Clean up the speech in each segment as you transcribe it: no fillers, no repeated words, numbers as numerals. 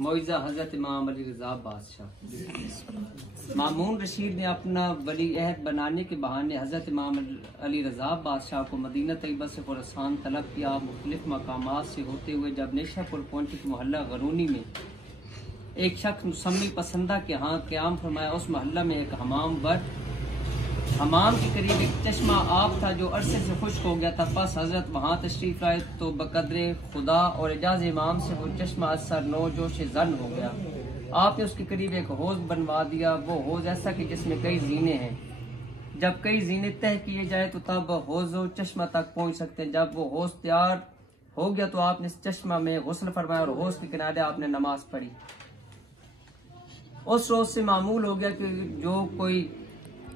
मौइज़ा हज़रत इमाम अली रज़ा बादशाह। मामून रशीद ने अपना वली अहद बनाने के बहाने हज़रत इमाम अली रज़ा बादशाह को मदीना तैयबा से खुरासान तलब किया। मुख्तलिफ मकामात से होते हुए जब नेशापुर पहुंचे तो मोहल्ला गरूनी में एक शख्स मुसम्मी पसंदा के यहाँ क़याम फरमाया। उस मोहल्ला में एक हमाम के करीब एक चश्मा आब था जो अरसे से खुश्क हो गया था। बस हजरत वहाँ तशरीफ लाए तो बकदरे खुदा और एजाज इमाम से वो चश्मा असर नो जोश जन हो गया। आपने उसके करीब एक हौज बनवा दिया। वो हौज ऐसा कि जिसमें कई जीने हैं। जब कई जीने तय किए जाए तो तब हौजो चश्मा तक पहुँच सकते हैं। जब वो हौज तैयार हो गया तो आपने इस चश्मा में गुस्ल फरमाया और हौज के किनारे आपने नमाज पढ़ी। उस रोज से मामूल हो गया कि जो कोई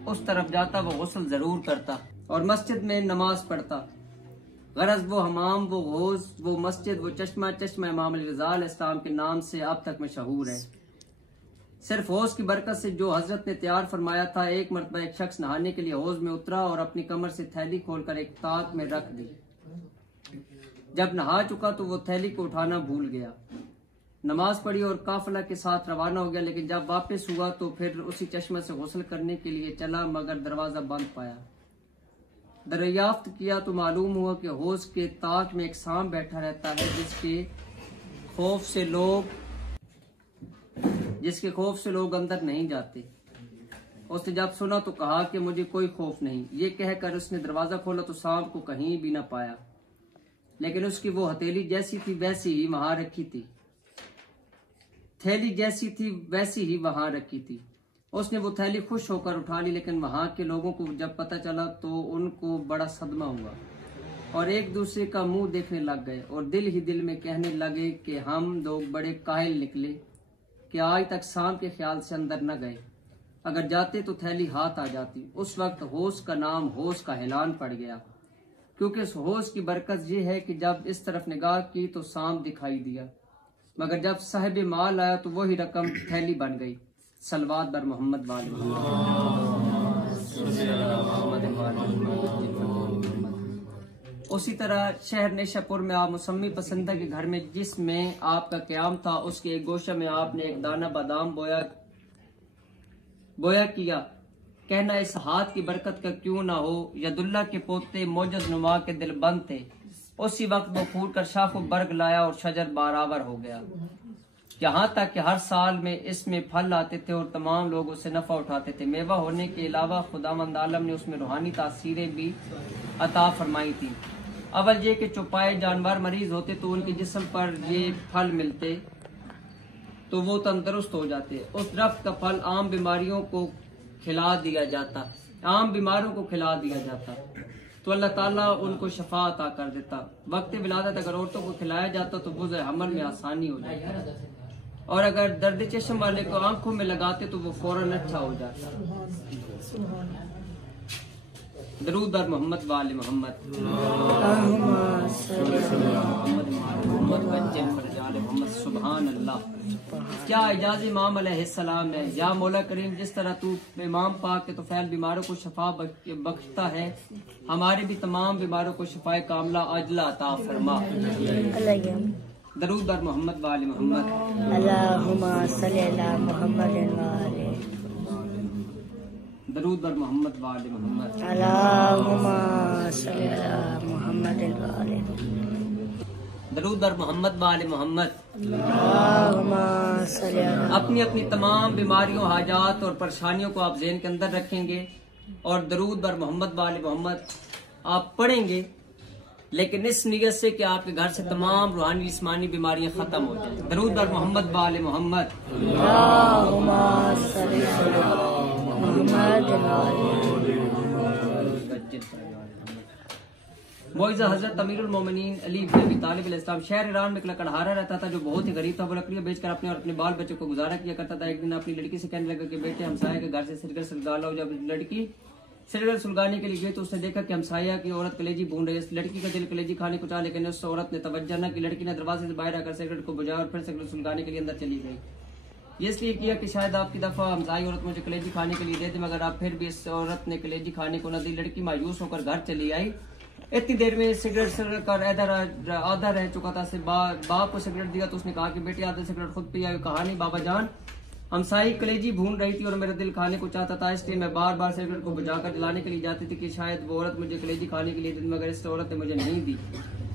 उस तरफ जाता वो गुस्ल जरूर करता और मस्जिद में नमाज पढ़ता। गरज वो हमाम, वो हौज, वो मस्जिद, वो चश्मा इमाम अली रज़ा अलैहिस्सलाम के नाम से अब तक मशहूर है। सिर्फ हौज की बरकत से जो हजरत ने तैयार फरमाया था। एक मरतबा एक शख्स नहाने के लिए हौज में उतरा और अपनी कमर से थैली खोलकर एक ताक में रख दी। जब नहा चुका तो वो थैली को उठाना भूल गया। नमाज पढ़ी और काफिला के साथ रवाना हो गया। लेकिन जब वापस हुआ तो फिर उसी चश्मे से गुस्ल करने के लिए चला, मगर दरवाजा बंद पाया। दरियाफ्त किया तो मालूम हुआ कि हौज के ताक में एक सांप बैठा रहता है जिसके खौफ से लोग अंदर नहीं जाते। उसने जब सुना तो कहा कि मुझे कोई खौफ नहीं। ये कहकर उसने दरवाजा खोला तो सांप को कहीं भी न पाया, लेकिन उसकी वो हथेली जैसी थी वैसी ही वहां रखी थी। थैली जैसी थी वैसी ही वहां रखी थी। उसने वो थैली खुश होकर उठा ली, लेकिन वहां के लोगों को जब पता चला तो उनको बड़ा सदमा हुआ और एक दूसरे का मुंह देखने लग गए और दिल ही दिल में कहने लगे कि हम लोग बड़े काहिल निकले कि आज तक सांप के ख्याल से अंदर न गए। अगर जाते तो थैली हाथ आ जाती। उस वक्त होश का नाम होश का ऐलान पड़ गया, क्योंकि इस होश की बरकत ये है कि जब इस तरफ निगाह की तो सांप दिखाई दिया, मगर जब साहिब माल आया तो वही रकम थैली बन गई। सलवात बर मोहम्मद वाले उसी तरह शहर नेशापुर में आप मुसम्मी पसंदा के घर में जिसमें आपका क़याम था, उसके एक गोशा में आपने एक दाना बादाम बोया किया। कहना इस हाथ की बरकत का क्यों ना हो। यदुल्ला के पोते मौजद नुमा के दिल बंद थे। उसी वक्त वो फूट कर शाखो बर्ग लाया और शजर बराबर हो गया। यहाँ तक कि हर साल में इसमें फल आते थे और तमाम लोग उससे नफा उठाते थे। मेवा होने के अलावा खुदावंद आलम ने उसमें रूहानी तासीरें भी अता फरमाई थी। अवल ये कि चौपाए जानवर मरीज होते तो उनके जिस्म पर ये फल मिलते तो वो तंदुरुस्त हो जाते। उस दरख्त का फल आम बीमारियों को खिला दिया जाता, आम बीमारों को खिला दिया जाता तो अल्लाह ताला उनको शफा अता कर देता। वक्त विलादत अगर औरतों को खिलाया जाता तो बुज़ हमल में आसानी हो जाती, और अगर दर्द चश्म वाले को आंखों में लगाते तो वो फौरन अच्छा हो जाता। दरूद बर मोहम्मद वाले मोहम्मद सुभान अल्लाह। क्या एजाज इमाम अलैहिस्सलाम है। या मौला करीम, जिस तरह तू इमाम पाक के तोफैल बीमारों को शफा बख्शता है, हमारे भी तमाम बीमारों को शफाए कामला अजला अता फरमा। दरूद बर मोहम्मद वाले मोहम्मद अल्लाहुम्मा सल्ली अला मुहम्मद वाले दरूद बर मोहम्मद वाले मोहम्मद अल्लाहुम्मा सल्ली अला मुहम्मद वाले दरूद बर मोहम्मद वाले मोहम्मद अल्लाहुम्मा सल्ली अला। अपनी अपनी तमाम बीमारियों, हाजात और परेशानियों को आप ज़हन के अंदर रखेंगे और दरूद बर मोहम्मद वाले मोहम्मद आप पढ़ेंगे, लेकिन इस नियत से कि आपके घर से तमाम रूहानी जिस्मानी बीमारियां खत्म हो जाएं। दरूद बर मोहम्मद वाले मोहम्मद अल्लाहुम्मा सल्ली अला मुहम्मद मौइज़ा हज़रत अमीरुल मोमिनीन अली इब्न अबी तालिब अलैहिस्सलाम शहर ईरान में एक लकड़हारा रहता था जो बहुत ही गरीब था। वो लकड़ियां बेचकर अपने और अपने बाल बच्चों को गुजारा किया करता था। एक दिन अपनी लड़की से कहने लगा कि बेटे हमसाये के घर से सिरकर सुलगा लो। जब लड़की सिरकर सुलगाने के लिए गई तो उसने देखा कि हमसाया की औरत कलेजी भून रही है। इस लड़की का दिल कलेजी खाने को चाहा, लेकिन उस औरत ने तवज्जो न की। लड़की ने दरवाजे से बाहर आकर सिगरेट को बुझाया और फिर सिगरेट सुलगाने के लिए अंदर चली गई। ये इसलिए किया कि शायद आपकी दफा हमसाई औरत मुझे कलेजी खाने के लिए दे दे, मगर आप फिर भी इस औरत ने कलेजी खाने को न दी। लड़की मायूस होकर घर चली आई इतनी देर में सिगरेट का आधा रह चुका था। से बाप को सिगरेट दिया तो उसने कहा कि बेटी आधा सिगरेट खुद पिया। कहा नहीं बाबा जान, हमसाई कलेजी भून रही थी और मेरा दिल खाने को चाहता था, इसलिए मैं बार बार सिगरेट को बुझाकर जलाने के लिए जाती थी कि शायद वो औरत मुझे कलेजी खाने के लिए दी, मगर इस औरत ने मुझे नहीं दी।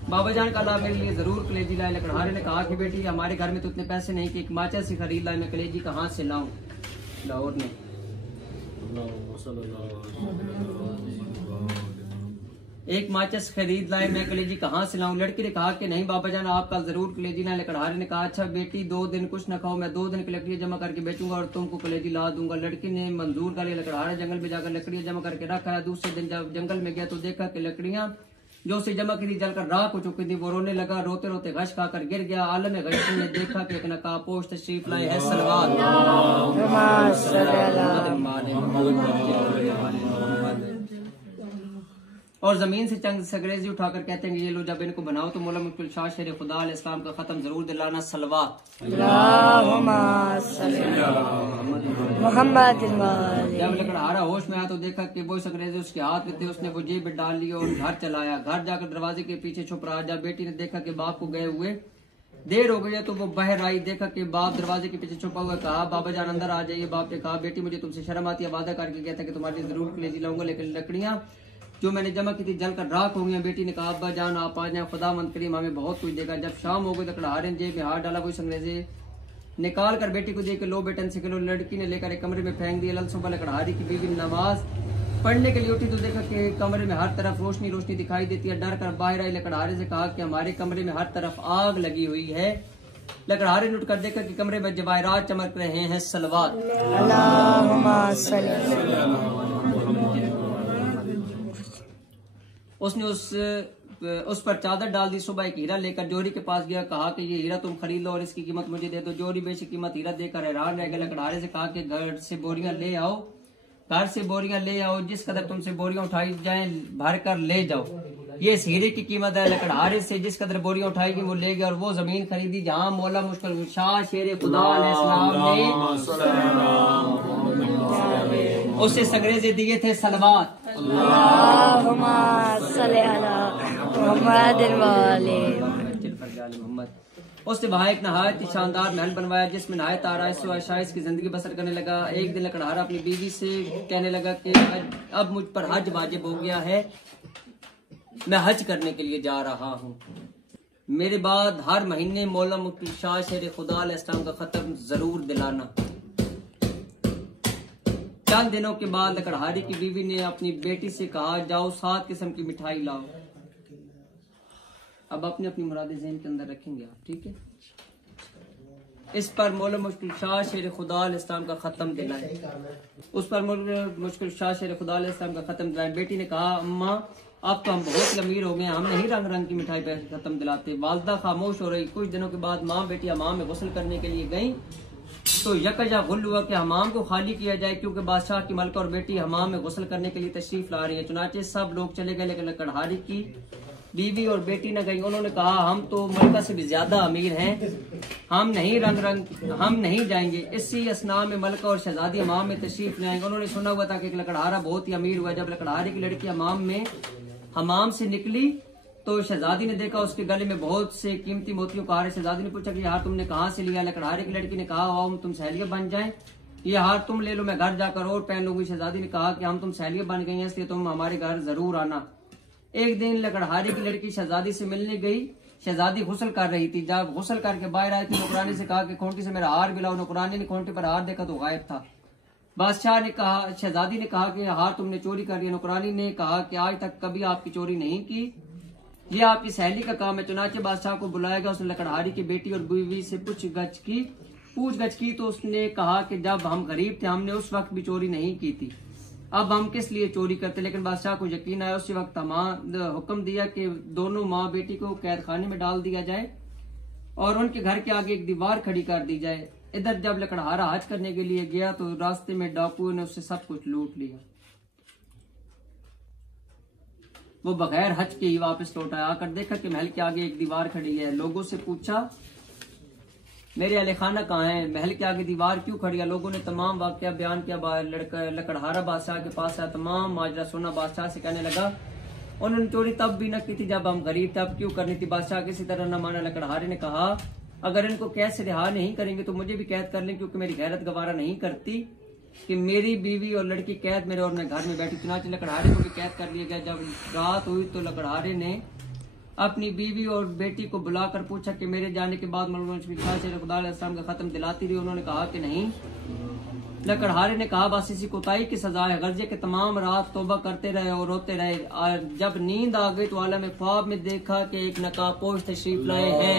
बाबा जान का नाम मेरे लिए जरूर कलेजी लाए। लकड़हारे ने कहा कि बेटी हमारे घर में तो इतने पैसे नहीं कि एक माचिस से खरीद लाए, मैं कलेजी कहाँ से लाऊं। लाहौर ने एक माचिस खरीद लाए, मैं कलेजी कहाँ से लाऊं। लड़की ने कहा कि नहीं बाबा जान, आप कल जरूर कलेजी ना। लकड़हारे ने कहा अच्छा बेटी 2 दिन कुछ न खाओ, मैं 2 दिन की लकड़ियां जमा करके बेचूंगा और तुमको कलेजी ला दूंगा। लड़की ने मंजूर कर लिया। लकड़हारे जंगल में जाकर लकड़ियां जमा करके रखा। दूसरे दिन जब जंगल में गया तो देखा कि लकड़ियां जो उसे जमा की थी जलकर राख हो चुकी थी। वो रोने लगा, रोते रोते गश खाकर गिर गया। आलम गश ने देखा कि एक नकाबपोश तशरीफ लाए है सलवात और जमीन से चंद सगरेजी उठाकर कहते हैं कि ये लो, जब इनको बनाओ तो मौला मुश्किल शाह शेर खुदा अलैहि सलाम का खत्म जरूर दिलाना। सलवात जब लकड़हारा होश में आया तो देखा कि वो सगरेजी उसके हाथ में थे। उसने वो जेब में डाल लिया और घर चलाया। घर जाकर दरवाजे के पीछे छुप रहा। जब बेटी ने देखा कि बाप को गए हुए देर हो गई तो वो बाहर आई। देखा कि बाप दरवाजे के पीछे छुपा हुआ। कहा बाबा जान अंदर आ जाइए। बाप ने कहा बेटी मुझे तुमसे शर्म आती है, वादा करके गया था कि तुम्हारे लिए जरूर कलेजी लाऊंगा, लेकिन लकड़ियां जो मैंने जमा की थी जलकर राख हो गई। बेटी ने कहा अब्बा जान आप आ जाए, खुदा मंद करीम हमें बहुत कुछ देगा। जब शाम हो गई लकड़हारे ने जेब में हाथ डाला, कोई संग्रेजे निकाल कर बेटी को दे के लो बेटन से किलो। लड़की ने लेकर एक कमरे में फेंक दिया। लल सुबह लकड़हारी की बीवी नमाज पढ़ने के लिए उठी तो देखा कि कमरे में हर तरफ रोशनी रोशनी दिखाई देती है। डर कर बाहर आई। लकड़हारे से कहा कि हमारे कमरे में हर तरफ आग लगी हुई है। लकड़हारे ने उठकर देखा कि कमरे में जवाहरात चमक रहे हैं। सलवात उसने उस पर चादर डाल दी। सुबह एक हीरा लेकर जोहरी के पास गया। कहा कि ये हीरा तुम खरीद लो और इसकी कीमत मुझे दे दो। जोहरी बेची कीमत हीरा देकर हैरान रह गया। लकड़हारे से कहा कि घर से बोरियां ले आओ, घर से बोरियां ले आओ, जिस कदर तुमसे बोरियां उठाई जाएं भर कर ले जाओ। ये इस हीरे की कीमत है। लकड़हारे से जिस कदर बोरियां उठाएगी वो ले गया और वो जमीन खरीदी जहाँ मौला मुश्किल शाह शेर खुदा अलैहिस्सलाम ने उसे सगरेजे दिए थे। सलवात उसने वहाँ एक नहायत ही शानदार महल बनवाया जिसमें नहायत आराइश व आशाइश की जिंदगी बसर करने लगा। एक दिन लकड़हारा अपनी बीवी से कहने लगा कि अब मुझ पर हज वाजिब हो गया है, मैं हज करने के लिए जा रहा हूँ। मेरे बाद हर महीने मौला मुफ्ती शाह शेर खुदा अलैहिस्सलाम का खत्म जरूर दिलाना। चंद दिनों के बाद लकड़हारी की बीवी ने अपनी बेटी से कहा जाओ 7 किस्म की मिठाई लाओ। अब अपनी अपनी मुरादें ज़हन के अंदर रखेंगे आप, ठीक है। इस पर मौला मुश्किल शाह शेर खुदा अलैहिस्सलाम का खत्म दिलाए। उस पर मौला मुश्किल शाह शेर खुदा अलैहिस्सलाम का खत्म दिलाए। बेटी ने कहा अम्मा अब तो हम बहुत अमीर हो गए, हम नहीं रंग रंग की मिठाई पे खत्म दिलाते। वालदा खामोश हो रही। कुछ दिनों के बाद माँ बेटी हमाम में गुस्ल करने के लिए गई तो यकजा गुल हुआ कि हमाम को खाली किया जाए क्योंकि बादशाह की मलका और बेटी हमाम में गुस्ल करने के लिए तशरीफ ला रही है। चुनाचे सब लोग चले गए लेकिन लकड़हारी की बीवी और बेटी न गई। उन्होंने कहा हम तो मलका से भी ज्यादा अमीर हैं, हम नहीं जाएंगे। इसी असना में मलका और शहजादी हमाम में तशरीफ ले आएंगे। उन्होंने सुना हुआ था कि लकड़हारा बहुत ही अमीर हुआ। जब लकड़हारी की लड़की हमाम से निकली तो शहजादी ने देखा उसके गले में बहुत से कीमती मोतियों का हार है। शहजादी ने पूछा कि हार तुमने कहाँ से लिया? लकड़हारे की लड़की ने कहा आओ तुम सहेलियां बन जाएं, ये हार तुम ले लो, मैं घर जाकर और पहन लूंगी। शहजादी ने कहा कि हम तुम सहेलियां बन गई हैं इसलिए तुम हमारे घर जरूर आना। एक दिन लकड़हारी की लड़की शहजादी से मिलने गई। शहजादी गुस्ल कर रही थी। जब गुस्ल करके बाहर आई थी नौकरानी से कहा कि खोंटी से मेरा हार मिलाओ। नौकरानी ने खोंटी पर हार देखा तो गायब था। बादशाह ने कहा, शहजादी ने कहा कि हार तुमने चोरी कर लिया। नौकरानी ने कहा कि आज तक कभी आपकी चोरी नहीं की, ये आपकी सहेली का काम है। चुनाचे बादशाह को बुलाएगा। उसने लकड़हारी की बेटी और बीवी से पूछगछ की तो उसने कहा कि जब हम गरीब थे हमने उस वक्त भी चोरी नहीं की थी, अब हम किस लिए चोरी करते। लेकिन बादशाह को यकीन आया। उसी वक्त हुक्म दिया कि दोनों माँ बेटी को कैद खाने में डाल दिया जाए और उनके घर के आगे एक दीवार खड़ी कर दी जाए। इधर जब लकड़हारा हज करने के लिए गया तो रास्ते में डाकुओं ने उससे सब कुछ लूट लिया। वो बगैर हज के ही वापस लौट आया। आकर देखा कि महल के आगे एक दीवार खड़ी है। लोगों से पूछा मेरे अहले खाना कहाँ है, महल के आगे दीवार क्यों खड़ी है? लोगों ने तमाम वाकया बयान किया। लकड़हारा बादशाह के पास आया, तमाम माजरा सुना। बादशाह से कहने लगा उन्होंने चोरी तब भी न की थी जब हम गरीब थे, अब क्यों करनी थी? बादशाह किसी तरह न माना। लकड़हारे ने कहा अगर इनको कैद से रिहा नहीं करेंगे तो मुझे भी कैद कर लें, क्योंकि मेरी गैरत गवारा नहीं करती कि मेरी बीवी और लड़की कैद मेरे और मैं घर में बैठी। चुनाचे लकड़हारे को भी कैद कर लिया गया। जब रात हुई तो लकड़हारे ने अपनी बीवी और बेटी को बुलाकर पूछा कि मेरे जाने के बाद खुदा अलैहिस्सलाम का खत्म दिलाती रही? उन्होंने कहा कि नहीं। लकड़हारे ने कहा बस इसी कोताही की सजा है। गर्जे के तमाम रात तौबा करते रहे और रोते रहे। और जब नींद आ गई तो आलम ख्वाब में देखा कि एक नकाबपोश तशरीफ लाए हैं।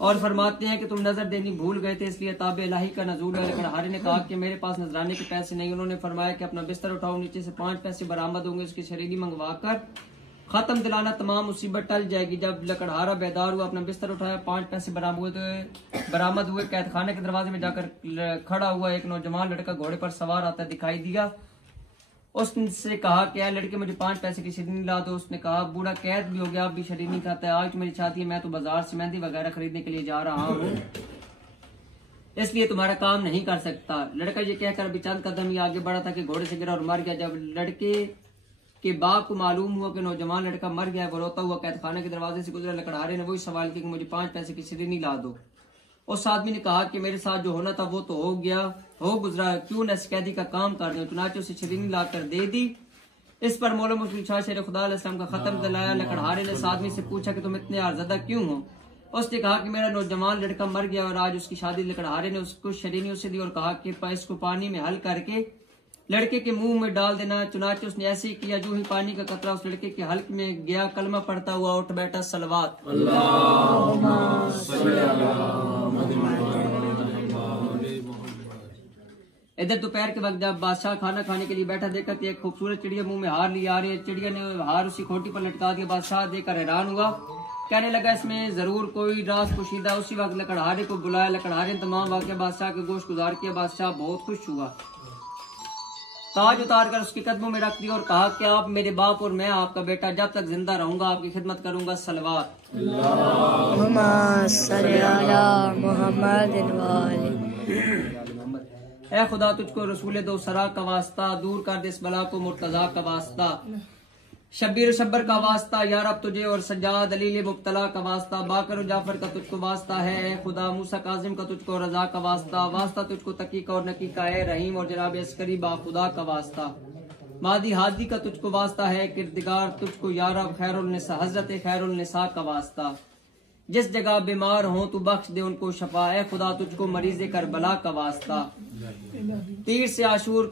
और फरमाते हैं कि तुम नजर देनी भूल गए थे इसलिए ताब इलाही का नजूल है। लकड़हारे ने कहा कि मेरे पास नजराने के पैसे नहीं। उन्होंने फरमाया कि अपना बिस्तर उठाओ, नीचे से 5 पैसे बरामद होंगे, उसकी शरीरी मंगवा कर खत्म दिलाना, तमाम मुसीबत टल जाएगी। जब लकड़हारा बेदार हुआ, अपना बिस्तर उठाया, 5 पैसे बरामद हुए। कैद खाने के दरवाजे में जाकर खड़ा हुआ एक नौजवान लड़का घोड़े पर सवार आता दिखाई दिया। उससे कहा कि यार लड़के मुझे 5 पैसे की शरीनी ला दो। उसने कहा बूढ़ा कैद भी हो गया, अब भी शरीनी खाता है। आज तो मेरी शादी है, मैं तो बाजार से मेहंदी वगैरह खरीदने के लिए जा रहा हूँ, इसलिए तुम्हारा काम नहीं कर सकता। लड़का ये कहकर अभी चंद कदम ही आगे बढ़ा था कि घोड़े से गिरा और मर गया। जब लड़के के बाप को मालूम हुआ कि नौजवान लड़का मर गया, वो रोता हुआ कैद खाने के दरवाजे से गुजरा। लकड़हारे ने वही सवाल किया कि मुझे 5 पैसे की शरीनी ला दो। उस आदमी ने कहा कि मेरे साथ जो होना था वो तो हो गया, हो गुजरा, क्यों न कैदी का काम कर रहे हो? चुनाचे उसे शरीनी लाकर दे दी। इस पर मौला मुस्लिम शाह शेर खुदा अलैहिस्सलाम का खत्म दिलाया। लकड़हारे ने इस आदमी से पूछा कि तुम इतने आरज़दा क्यों हो? उसने कहा कि मेरा नौजवान लड़का मर गया और आज उसकी शादी। लकड़हारे ने उसको शरीनी उसे दी और कहा कि इसको पानी में हल करके लड़के के मुंह में डाल देना। चुनाचे उसने ऐसे ही किया। जो ही पानी का कतरा उस लड़के के हल्क में गया, कलमा पढ़ता हुआ उठ बैठा। सलवात। इधर दोपहर के वक्त जब बादशाह खाना खाने के लिए बैठा, देखा कि एक खूबसूरत चिड़िया मुंह में हार ली आ रही है। चिड़िया ने हार उसी खोटी पर लटका दिया। बादशाह देखकर हैरान हुआ, कहने लगा इसमें जरूर कोई राज पोशीदा। उसी वक्त लकड़हारे को बुलाया। लकड़हारे ने तमाम वाक़या बादशाह के गोश गुजार किया। बादशाह बहुत खुश हुआ, ताज उतार कर उसके कदमों में रख दिया और कहा कि आप मेरे बाप और मैं आपका बेटा, जब तक जिंदा रहूंगा आपकी खिदमत करूंगा। सलवात। ऐ खुदा तुझको रसूल दो सरा का वास्ता, दूर कर दे इस बला को मुर्तजा का वास्ता। शब्बीर शब्बर का वास्ता, यार अब तुझे और सज्जाद दलील मुब्तला का वास्ता। बाकर जाफर का तुझको वास्ता है ऐ खुदा, मूसा काजिम का तुझको रजा का वास्ता। वास्ता तुझको तकी का और नकी का है रहीम और जनाब अस्करी बाखुदा का वास्ता। मादी हादी का तुझको वास्ता है किरदगार तुझको यारब खैरुल निसा, हजरत खैरुल निसा का वास्ता। जिस जगह बीमार हो तू बख्श दे उनको शफा, है खुदा तुझको मरीज़े करबला का वास्ता। तीर से आशूर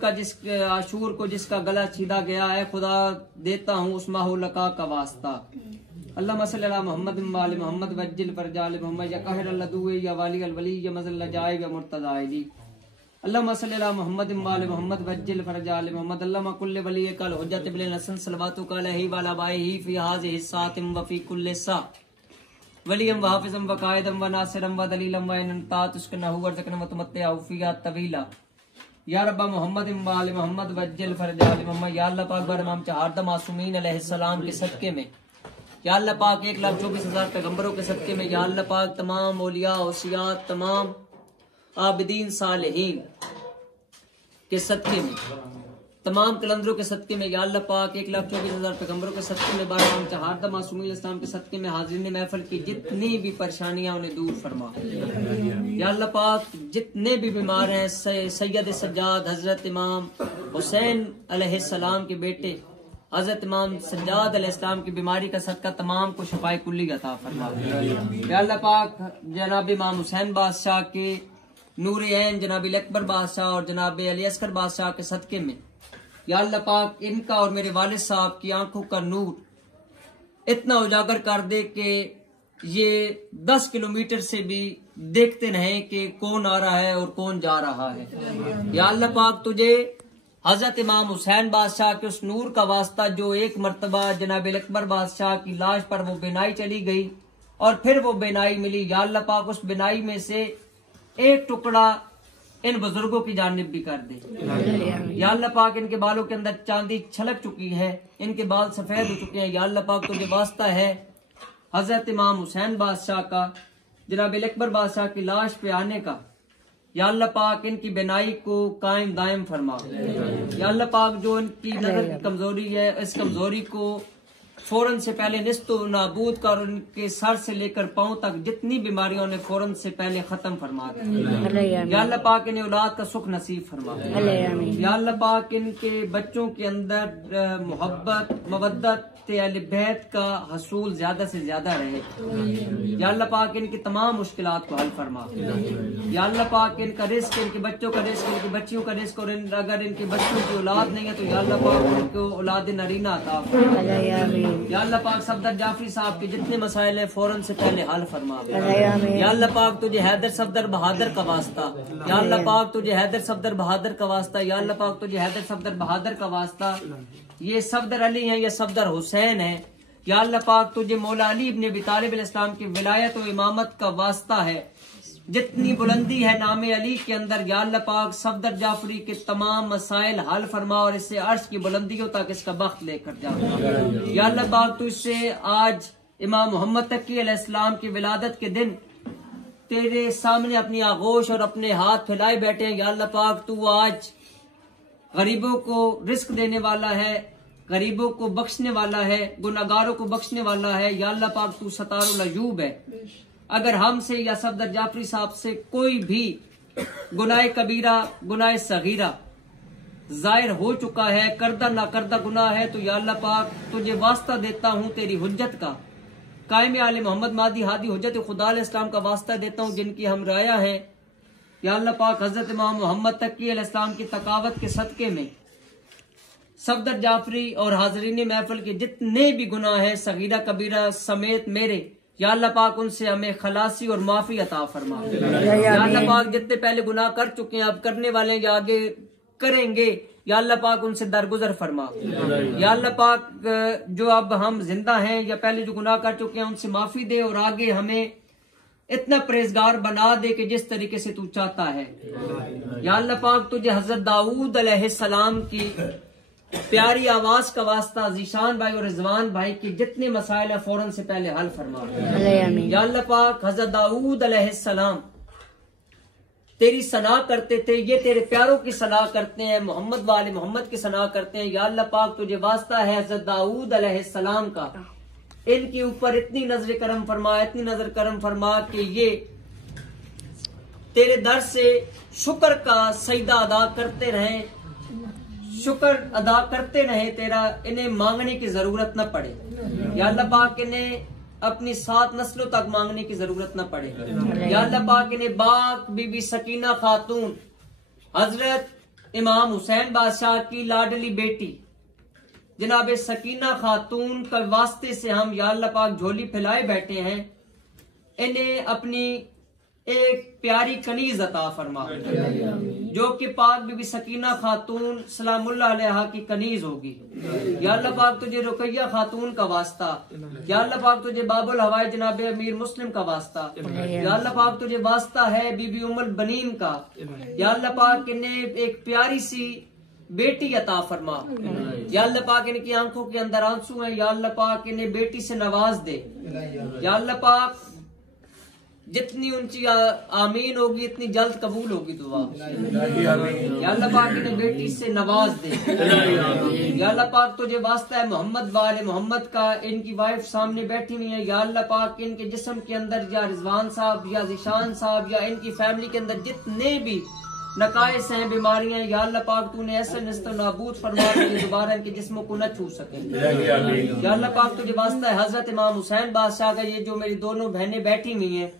को जिसका गला छीदा गया है खुदा देता हूँ उस माहुलका का वास्ता। अल्लाह सल्ली अला मोहम्मद वाले मोहम्मद वज्जिल फरजाल मोहम्मद या कहर अल्लदुए या वाली अलवली या मजल जाए या मुर्तजाइली। अल्लाह सल्ली अला मोहम्मद वाले मोहम्मद वज्जिल फरजाल मोहम्मद। अल्लाह कुल्ले वली कल हुज्जत बिल हसन सलवातु अलैहि व अला बाइही फी हाज़िहि सातिम व फी कुल्लि सा वलियम व हाफिज़म व कायदम व नासिरम व दलीलम व इनतात उसकनहु वर्ज़क़ना व तुमत्तिअ फ़िया तवीला। या रब्बा मोहम्मद वाले मोहम्मद वज्जिल फरजाल मोहम्मद। या अल्लाह पाक बर इमाम चारदा मासूमीन अलैहिस्सलाम के सदके में, या अल्लाह पाक 1,24,000 पैगंबरों के सदके में, या अल्लाह पाक तमाम औलिया औसियात तमाम आबिदीन सालिहीन के सदके में, तमाम कलंदरों के सदके में, या अल्लाह पाक 1,24,000 पैगंबरों के सदके में, बार इमाम चारदा मासूमीन अलैहिस्सलाम के सदके में हाज़िरीन महफिल की जितनी भी परेशानियां उन्हें दूर फरमा। या अल्लाह पाक जितने भी बीमार हैं, सैयद सज्जाद हजरत इमाम हुसैन अलैहिस्सलाम के बेटे हजरत इमाम सज्जाद अलैहिस्सलाम की बीमारी का सदका तमाम को शफाए कुल्ली अता फरमा। या अल्लाह पाक जनाब इमाम हुसैन बादशाह के नूर ऐन जनाब अकबर बादशाह और जनाब अली अस्कर बादशाह के सदके में, या अल्लाह पाक इनका और मेरे वालिद साहब की आंखों का नूर इतना उजागर कर दे कि ये 10 किलोमीटर से भी देखते रहें कि कौन आ रहा है और कौन जा रहा है। या अल्लाह पाक तुझे हजरत इमाम हुसैन बादशाह के उस नूर का वास्ता जो एक मर्तबा जनाब अकबर बादशाह की लाश पर वो बिनाई चली गई और फिर वो बिनाई मिली, या अल्लाह पाक उस बिनाई में से एक टुकड़ा इन बुजुर्गों की जानिब भी कर दे। या अल्लाह पाक इनके बालों के अंदर चांदी छलक चुकी है, इनके बाल सफेद हो चुके हैं। या अल्लाह पाक तुझे वास्ता है हजरत इमाम हुसैन बादशाह का जनाब अकबर बादशाह की लाश पे आने का, या अल्लाह पाक इनकी बिनाई को कायम दायम फरमा। या अल्लाह पाक जो इनकी नजर की कमजोरी है, इस कमजोरी को फौरन से पहले निस्तो नाबूद कर, उनके सर से लेकर पांव तक जितनी बीमारियों ने फौरन से पहले खत्म फरमा दे। या अल्लाह पाक इन्हें औलाद का सुख नसीब फरमा। या अल्लाह पाक इनके बच्चों के अंदर मोहब्बत मवद्दत अहले बैत का हसूल ज्यादा से ज्यादा रहे। या अल्लाह पाक इनकी तमाम मुश्किलात को हल फरमा। या अल्लाह पाक इनका रिस्क, इनके बच्चों का रिस्क, इनकी बच्चियों का रिस्क, और अगर इनके बच्चों की औलाद नहीं है तो या अल्लाह पाक उनको औलाद नरीना अता फरमा। या अल्लाह पाक सफदर जाफरी साहब के जितने मसाइल है फौरन से पहले हल फरमा। या अल्लाह पाक तुझे हैदर सफदर बहादुर का वास्ता, या अल्लाह पाक तुझे हैदर सफदर बहादुर का वास्ता, या अल्लाह पाक तुझे हैदर सफदर बहादुर का वास्ता, ये सफदर अली है, ये सफदर हुसैन है। या अल्लाह पाक तुझे मौला अली इब्न अबी तालिब अलैहिस्सलाम की विलायत और इमामत का वास्ता है। जितनी बुलंदी है नामे अली के अंदर, या अल्लाह पाक सफदर जाफरी के तमाम मसाइल हल फरमा और इससे अर्श की बुलंदियों तक इसका वक्त लेकर जा। या अल्लाह पाक तू इससे आज इमाम मोहम्मद तकी अलैहिस्सलाम की विलादत के दिन तेरे सामने अपनी आगोश और अपने हाथ फैलाए बैठे हैं। या अल्लाह पाक तू आज गरीबों को रिस्क देने वाला है, गरीबों को बख्शने वाला है, गुनाहगारों को बख्शने वाला है। या अल्लाह पाक तू सतारुल अयूब है। अगर हमसे या सफदर जाफरी साहब से कोई भी गुनाह कबीरा गुनाह सगीरा जाहिर हो चुका है, करदा ना करदा गुनाह है, तो या अल्लाह पाक तुझे वास्ता देता हूँ तेरी हुज्जत का, कायम आले मोहम्मद मादी हादी हुज्जत खुदा अलैहिस्सलाम का वास्ता देता हूँ जिनकी हम राया है। या अल्लाह पाक हजरत इमाम मोहम्मद तकी अलैहिस्सलाम की तकावत के सदके में सफदर जाफरी और हाजरीन महफिल के जितने भी गुनाह है सगीरा कबीरा समेत मेरे, या अल्लाह पाक उनसे हमें खलासी और माफी अता फरमा। या अल्लाह पाक जितने पहले गुनाह कर चुके हैं, अब करने वाले या आगे करेंगे, या अल्लाह पाक उनसे दरगुजर फरमा। या अल्लाह पाक जो अब हम जिंदा हैं या पहले जो गुनाह कर चुके हैं उनसे माफी दे और आगे हमें इतना परहेजगार बना दे कि जिस तरीके से तू चाहता है। या अल्लाह पाक तुझे हजरत दाऊद अलैहिस्सलाम की प्यारी आवाज का वास्ता जीशान भाई और रिजवान भाई के जितने मसाइल है फौरन से पहले हल फरमा। या अल्लाह पाक हजरत दाऊद अलैहिस्सलाम तेरी सना करते थे, ये तेरे प्यारों की सना करते हैं, मोहम्मद वाले मोहम्मद की सना करते हैं। या अल्लाह पाक तुझे वास्ता है हजरत दाऊद अलैहिस्सलाम का, इनके ऊपर इतनी नजर करम फरमा, इतनी नजर करम फरमा कि ये तेरे दर से शुक्र का सजदा अदा करते रहें, शुक्र अदा करते रहे तेरा, इन्हें मांगने की जरूरत न पड़े। या अल्लाह पाक इन्हें अपनी 7 नस्लों तक मांगने की जरूरत न पड़े। या अल्लाह पाक इन्हें बाक बीबी सकीना खातून हजरत इमाम हुसैन बादशाह की लाडली बेटी जनाब सकीना खातून का वास्ते से हम या अल्लाह पाक झोली फैलाए बैठे हैं, इन्हें अपनी एक प्यारी कनीज अता फरमा जो कि पाक बीबी सकीना खातून सलामुल्लाह अलैहा की कनीज होगी। या अल्लाह पाक तुझे रुकैया खातून का वास्ता, या अल्लाह पाक तुझे बाबुल हवाई जनाब अमीर मुस्लिम का वास्ता, या अल्लाह पाक तुझे वास्ता है बीबी उम्मुल बनीन का। या अल्लाह पाक इन्हें एक प्यारी सी बेटी अता फरमा। या अल्लाह पाक इनकी आंखों के अंदर आंसू हैं, या अल्लाह पाक इन्हें बेटी से नवाज दे। या अल्लाह पाक जितनी ऊंची आमीन होगी इतनी जल्द कबूल होगी दुआ। या अल्लाह पाक इन्हें बेटी से नवाज दे। या अल्लाह पाक तुझे वास्ता है मोहम्मद वाले मोहम्मद का, इनकी वाइफ सामने बैठी हुई है। या अल्लाह पाक इनके जिस्म के अंदर या रिजवान साहब या जिशान साहब या इनकी फैमिली के अंदर जितने भी नकाइस हैं बीमारियां, या अल्लाह पाक तूने ऐसे निस्त नाबूद फरमा के दोबारा इनके जिस्मों को न छू सके। या अल्लाह पाक तुझे वास्ता है हजरत इमाम हुसैन बादशाह का, ये जो मेरी दोनों बहनें बैठी हुई हैं,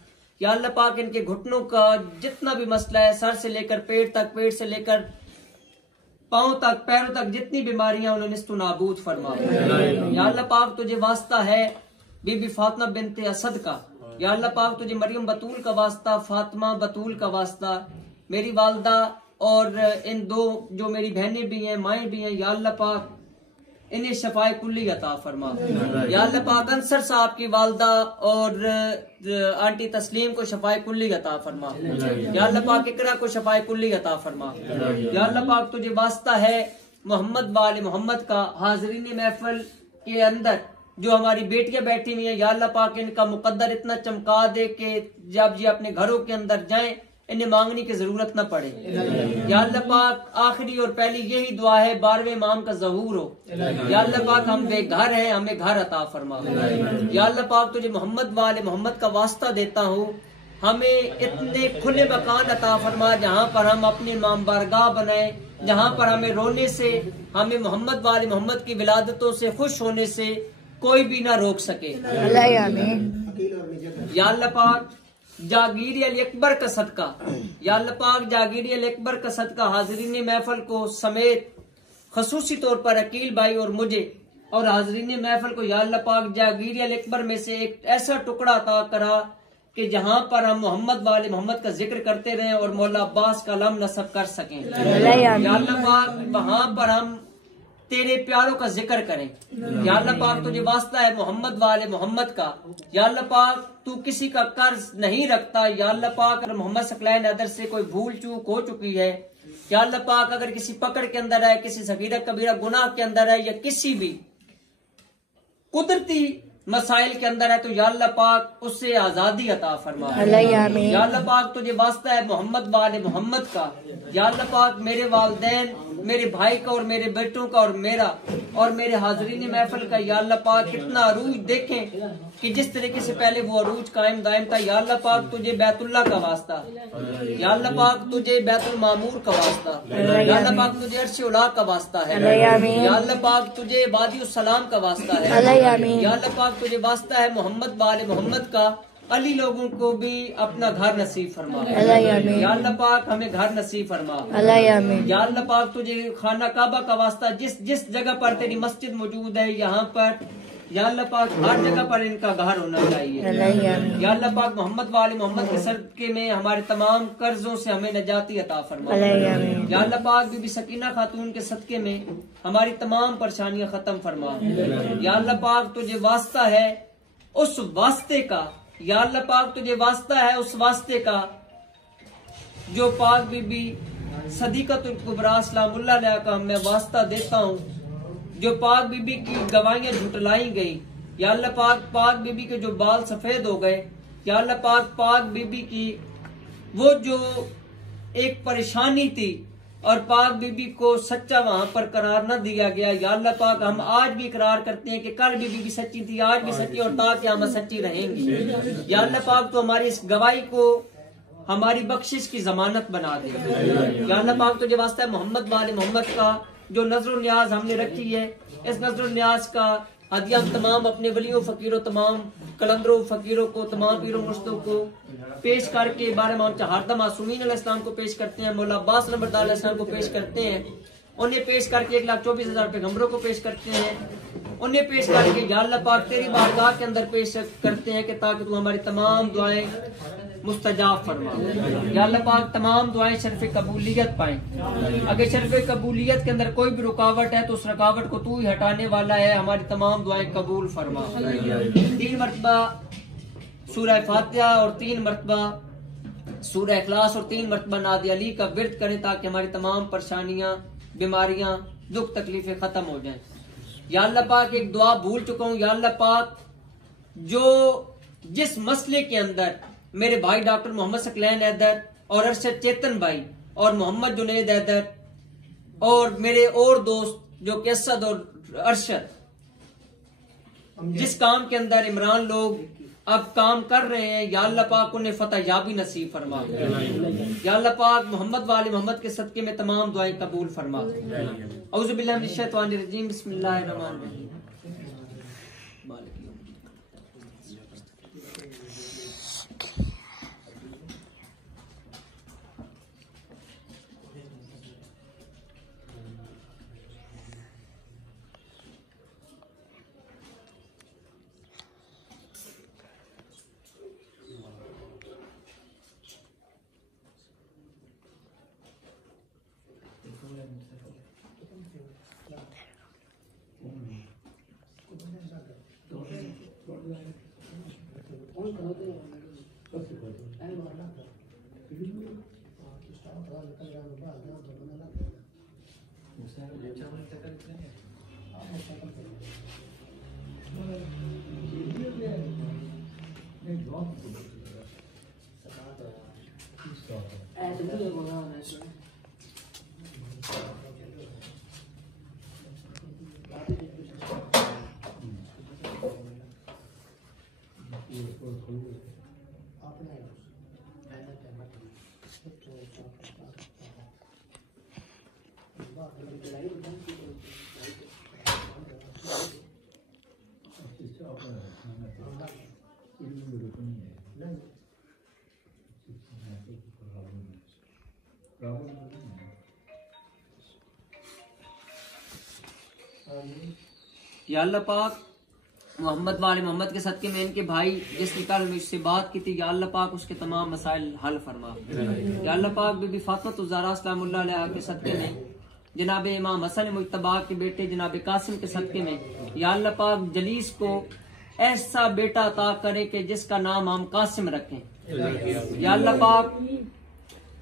या अल्लाह पाक इनके घुटनों का जितना भी मसला है, सर से लेकर पेट तक, पेट से लेकर पांव तक, पैरों तक जितनी बीमारियां उन्हें निस्त नाबूद फरमा। या अल्लाह पाक तुझे वास्ता है बीबी फातिमा बिनते असद का। या अल्लाह पाक तुझे मरियम बतूल का वास्ता, फातिमा बतूल का वास्ता, मेरी वालदा और इन 2 जो मेरी बहनें भी हैं, माएँ भी हैं, या अल्लाह पाक इन्हें शफाए कुल्ली अता फरमा। या अल्लाह पाक अंसर साहब की वालदा और आंटी तस्लीम को शफाए कुल्ली अता फरमा। या अल्लाह पाक इकरा को शफाए कुल्ली अता फरमा। या अल्लाह पाक तुझे वास्ता है मोहम्मद वाले मोहम्मद का, हाजरीन महफिल के अंदर जो हमारी बेटियां बैठी हुई हैं, या अल्लाह पाक इनका मुकद्दर इतना चमका दे कि जब ये अपने घरों के अंदर जाएं इन्हें मांगने की जरूरत न पड़े। या अल्लाह पाक आखिरी और पहली यही दुआ है 12वें इमाम का ज़हूर हो। या अल्लाह पाक हम बेघर हैं, हमें घर अता फरमा। या अल्लाह पाक तुझे मोहम्मद वाले मोहम्मद का वास्ता देता हूँ, हमें इतने खुले मकान अता फरमा जहाँ पर हम अपनी इमाम बारगाह बनाए, जहाँ पर हमें रोने से, हमें मोहम्मद वाले मोहम्मद की विलादतों से खुश होने से कोई भी ना रोक सके। या अल्लाह पाक जागीर अल अकबर का सदका, या अल्लाह पाक जागीर अल अकबर का सदका हाजरीन महफल को समेत खसूसी तौर पर अकील भाई और मुझे और हाजरीन महफल को या अल्लाह पाक जागीर अल अकबर में से एक ऐसा टुकड़ा अता करा कि जहाँ पर हम मोहम्मद वाले मोहम्मद का जिक्र करते रहें और मौला अब्बास का लम नसब कर सकें। या अल्लाह पाक वहाँ पर हम तेरे प्यारों का जिक्र करें। या अल्लाह पाक तुझे वास्ता है मोहम्मद वाले मोहम्मद का, या अल्लाह पाक तू किसी का कर्ज नहीं रखता। या अल्लाह पाक अगर मोहम्मद सकलैन अदर से कोई भूल चूक हो चुकी है, या अल्लाह पाक अगर किसी पकड़ के अंदर है, किसी सगीरा कबीरा गुनाह के अंदर है, या किसी भी कुदरती मसाइल के अंदर है, तो या अल्लाह पाक उससे आजादी अता फरमा। या अल्लाह पाक तुझे वास्ता है मोहम्मद वाले मोहम्मद का, या अल्लाह पाक मेरे वालिदैन, मेरे भाई का और मेरे बेटों का और मेरा और मेरे हाजरीन महफिल का या अल्लाह पाक कितना अरूज देखें कि जिस तरीके से पहले वो अरूज कायम दायम था। या अल्लाह पाक तुझे बैतुल्लाह का वास्ता, या अल्लाह पाक तुझे बैतुल मामूर का वास्ता, या अल्लाह पाक तुझे अर्श उला का वास्ता है। या अल्लाह पाक तुझे वादी सलाम का वास्ता है। या अल्लाह पाक तुझे वास्ता है मोहम्मद वाले मोहम्मद का, अली लोगों को भी अपना घर नसीब फरमा। या अल्लाह पाक हमें घर नसीब फरमा। या अल्लाह पाक तुझे खाना काबा का वास्ता, जिस जिस जगह पर तेरी मस्जिद मौजूद है यहाँ पर, या अल्लाह पाक हर जगह पर इनका घर होना चाहिए। या अल्लाह पाक मोहम्मद वाले मोहम्मद के सदके में हमारे तमाम कर्जों से हमें नजाती अता फरमा। या अल्लाह पाक बीबी सकीना खातून के सदके में हमारी तमाम परेशानियां खत्म फरमा। या अल्लाह पाक तुझे वास्ता है उस वास्ते का, या अल्लाह पाक तुझे वास्ता है उस वास्ते का जो पाक बीबी सदीकतुल कुबरा सलामुल्लाह अलैहा का मैं वास्ता देता हूँ, जो पाक बीबी की गवाहियां झुटलाई गई। या अल्लाह पाक पाक बीबी के जो बाल सफेद हो गए, या अल्लाह पाक पाक बीबी की वो जो एक परेशानी थी और पाक बीबी को सच्चा वहां पर करार न दिया गया। या अल्लाह पाक हम आज भी इकरार करते हैं कि कल भी बीबी सच्ची थी, आज भी सच्ची और ताक़यामत सच्ची रहेंगी। या अल्लाह पाक तो हमारी इस गवाही को हमारी बख्शिश की जमानत बना दे। या अल्लाह पाक तुझे वास्ता है मोहम्मद वाले मोहम्मद का जो नजर न्याज हमने रखी है, इस नजर न्याज का हदिया हम तमाम अपने वलियों फकीरों, तमाम कलंदरों फकीरों को, तमाम पीरों मुर्शिदों को पेश करके बारे में चहारदा मासूमीन अलैहिस्सलाम को पेश करते हैं, मौला अब्बास नंबरदार अलैहिस्सलाम को पेश करते हैं, उन्हें पेश करके 1,24,000 पैगंबरों को पेश करते हैं, उन्हें पेश करके या अल्लाह पाक तेरी बारगाह के अंदर पेश करते हैं कि ताकि तू हमारी तमाम दुआएं मुस्तजाब फरमा। या अल्लाह पाक तमाम दुआएं शर्फ कबूलियत पाएं। अगर शर्फ कबूलियत के अंदर कोई भी रुकावट है तो उस रुकावट को तू ही हटाने वाला है, हमारी तमाम दुआएं कबूल फरमा। 3 मरतबा सूरह फातिहा और 3 मरतबा सूरह इखलास और 3 मरतबा नादी अली का विर्द करें ताकि हमारी तमाम परेशानियां, बीमारियां, दुख तकलीफें खत्म हो जाएं। या अल्लाह पाक एक दुआ भूल चुका हूँ। या अल्लाह पाक जो जिस मसले के अंदर मेरे भाई डॉक्टर मोहम्मद सकलैन हैदर और अरशद चेतन भाई और मोहम्मद जुनैद हैदर और मेरे और दोस्त जो कि असद और अरशद, जिस काम के अंदर इमरान लोग अब काम कर रहे हैं, या अल्लाह पाक उन्हें फतह याबी नसीब फरमा। या अल्लाह पाक मोहम्मद वाले मोहम्मद के सदके में तमाम दुआएं कबूल फरमा। औज़ु बिल्लाहि मिनश शैतानिर रजीम, बिस्मिल्लाहिर रहमानिर रहीम। Stop. या अल्लाह पाक मोहम्मद वाले मोहम्मद के सदके में इनके भाई जिसने कल मुझसे बात की थी, या अल्लाह पाक उसके तमाम मसाइल हल फरमा। या अल्लाह पाक बीबी फातिमा ज़हरा सलामुल्लाह अलैहा के सदके में, जनाब इमाम हसन मुज्तबा के बेटे जनाब कासिम के सदके में, या अल्लाह पाक जलीस को ऐसा बेटा अता करे कि जिसका नाम हम कासिम रखें। या अल्लाह पाक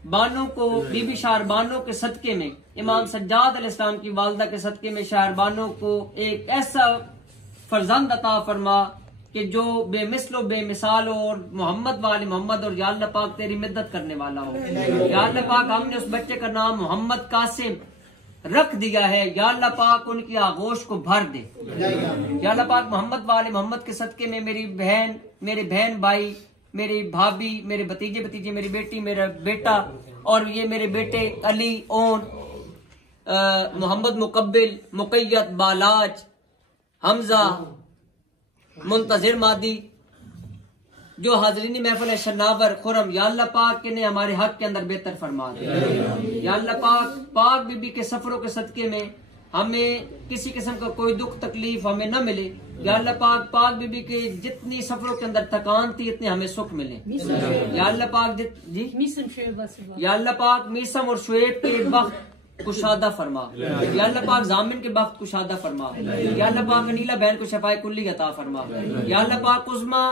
बानों को बीबी शाहरबानो के सदके में, इमाम सज्जाद अलैहिस्सलाम की वालदा के सदके में शाहरबानो को एक ऐसा फर्जंद अता फरमा कि जो बेमिसलो बेमिसाल हो और मोहम्मद वाले मोहम्मद और या अल्लाह पाक तेरी मदद करने वाला हो। या अल्लाह पाक हमने उस बच्चे का नाम मोहम्मद कासिम रख दिया है, या अल्लाह पाक उनकी आगोश को भर दे। या अल्लाह पाक मोहम्मद वाले मोहम्मद के सदके में मेरी बहन, मेरे बहन भाई, मेरी भाभी, मेरे भतीजे भतीजे, मेरी बेटी, मेरा बेटा और ये मेरे बेटे अली ओन, मोहम्मद मुकब्बिल, मुकैयत, बालाज, हमजा, मुंतजिर मादी, जो हाजरीनी महफिल है शनावर खुरम, या अल्लाह पाक ने हमारे हक के अंदर बेहतर फरमा दे। या अल्लाह पाक पाक बीबी के सफरों के सदके में हमें किसी किस्म का कोई दुख तकलीफ हमें न मिले। या अल्लाह पाक पाक बीबी के जितनी सफरों के अंदर थकान थी इतने हमें सुख मिले। या अल्लाह पाक जी या अल्लाह पाक मीसम और शुएब के वक्त कुशादा फरमा। या अल्लाह पाक जामिन के वक्त कुशादा फरमा। या अल्लाह पाक अनीला बहन को शफाए कुल्ली अता फरमा। या अल्लाह पाक उज़मा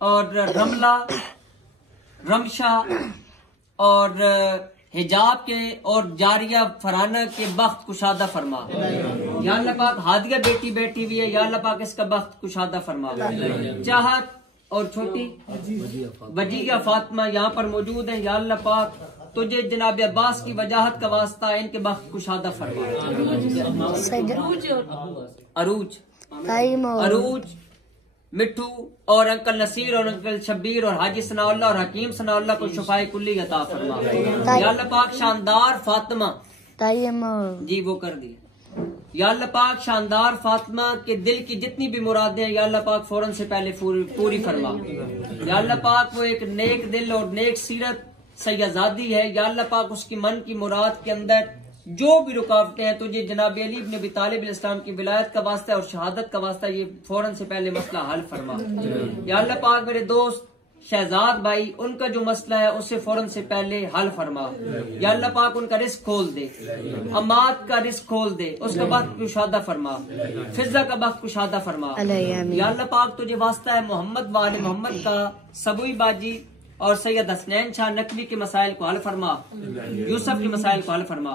और रमला, रमशा और हिजाब के और जारिया फराना के वक्त कुशादा फरमा। या अल्लाह पाक हादिया बेटी बैठी हुई है, या अल्लाह पाक इसका वक्त कुशादा फरमा। चाहत और छोटी वजीया फातिमा यहाँ पर मौजूद है, या अल्लाह पाक तुझे जनाब अब्बास की वजाहत का वास्ता इनके वक्त कुशादा फरमा। अरूज, मिट्टू और अंकल नसीर और अंकल शब्बीर और हाजी सनाउल्लाह और हकीम सनाउल्लाह को शफाए कुल्ली अता फरमा। या अल्लाह पाक शानदार फातिमा जी वो कर दी। या अल्लाह पाक शानदार फातिमा के दिल की जितनी भी मुरादें हैं या अल्लाह पाक फौरन से पहले पूरी फरमा। या अल्लाह पाक वो एक नेक दिल और नेक सीरत सैयदादी है। या अल्लाह पाक उसकी मन की मुराद के अंदर जो भी रुकावटें हैं तुझे जनाब अली इब्न अबी तालिब इस्लाम की विलायत का वास्ता और शहादत का वास्ता ये फौरन से पहले मसला हल फरमा। या अल्लाह पाक मेरे दोस्त शहजाद भाई उनका जो मसला है उससे फौरन से पहले हल फरमा। या अल्लाह पाक उनका रिस्क खोल दे, अमाद का रिस्क खोल दे, उसका वक्त कुशादा फरमा, फिजा का वक्त कुशादा फरमा। या अल्लाह पाक तुझे वास्ता है मोहम्मद वाले मोहम्मद का सबुई बाजी और सैयद हसनैन शाह नकवी के मसाइल को हल फरमा, यूसुफ के मसाइल को हल फरमा।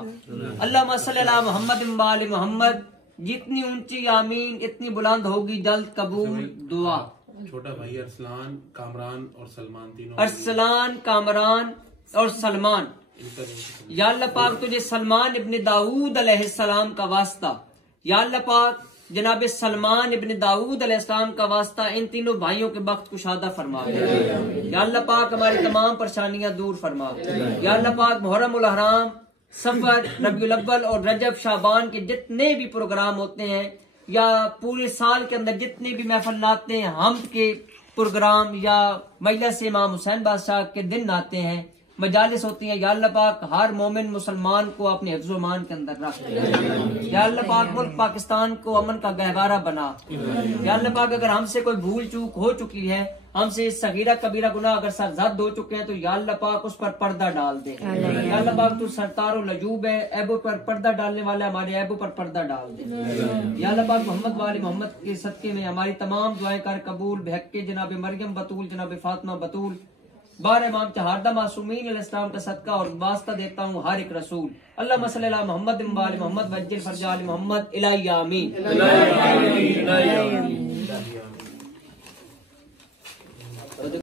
अल्लाहुम्मा सल्ली अला मोहम्मद व आले मोहम्मद। जितनी ऊंची आमीन इतनी बुलंद होगी जल्द कबूल दुआ। छोटा भाई अरसलान, कामरान और सलमान तीनों, अरसलान, कामरान और सलमान। या अल्लाह पाक तुझे सलमान इब्न दाऊद अलैहिस्सलाम का वास्ता, या अल्लाह पाक जनाब सलमान इब्न दाऊद अलैहिस्सलाम का वास्ता इन तीनों भाइयों के वक्त कुशादा फरमा। या अल्लाह पाक हमारी तमाम परेशानियां दूर फरमा। या अल्लाह पाक मुहर्रम उल हराम, सफर, रबीउल अव्वल और रजब शाबान के जितने भी प्रोग्राम होते हैं या पूरे साल के अंदर जितने भी महफिल आते हैं, हमद के प्रोग्राम या मजलिस इमाम हुसैन बादशाह के दिन आते हैं, मजालिस होती हैं, या अल्लाह पाक हर मोमिन मुसलमान को अपने हिफ्ज़ व मान के अंदर रख। या अल्लाह पाक मुल्क पाकिस्तान को अमन का गहवारा बना। या अल्लाह पाक अगर हमसे कोई भूल चूक हो चुकी है, हमसे सगीरा कबीरा गुनाह अगर सरजद हो चुके हैं तो या अल्लाह पाक उस पर पर्दा डाल दे। या अल्लाह पाक तू सरतारो लजूब है, ऐबों पर पर्दा डालने वाला, हमारे ऐबों पर पर्दा डाल दे। या अल्लाह पाक मोहम्मद वाले मोहम्मद के सदके में हमारी तमाम दुआएं कर कबूल। बहक्के जनाब मरियम बतूल, जनाब फातिमा बतूल, बार इमाम चहारदा मासूमीन अलैहिस्सलाम का सदका और वास्ता देता हूँ हर एक रसूल। अल्लाहुम्मा सल्ली अला मोहम्मद व आले मोहम्मद वज्जिल फरजा आले मोहम्मद इलाही आमीन।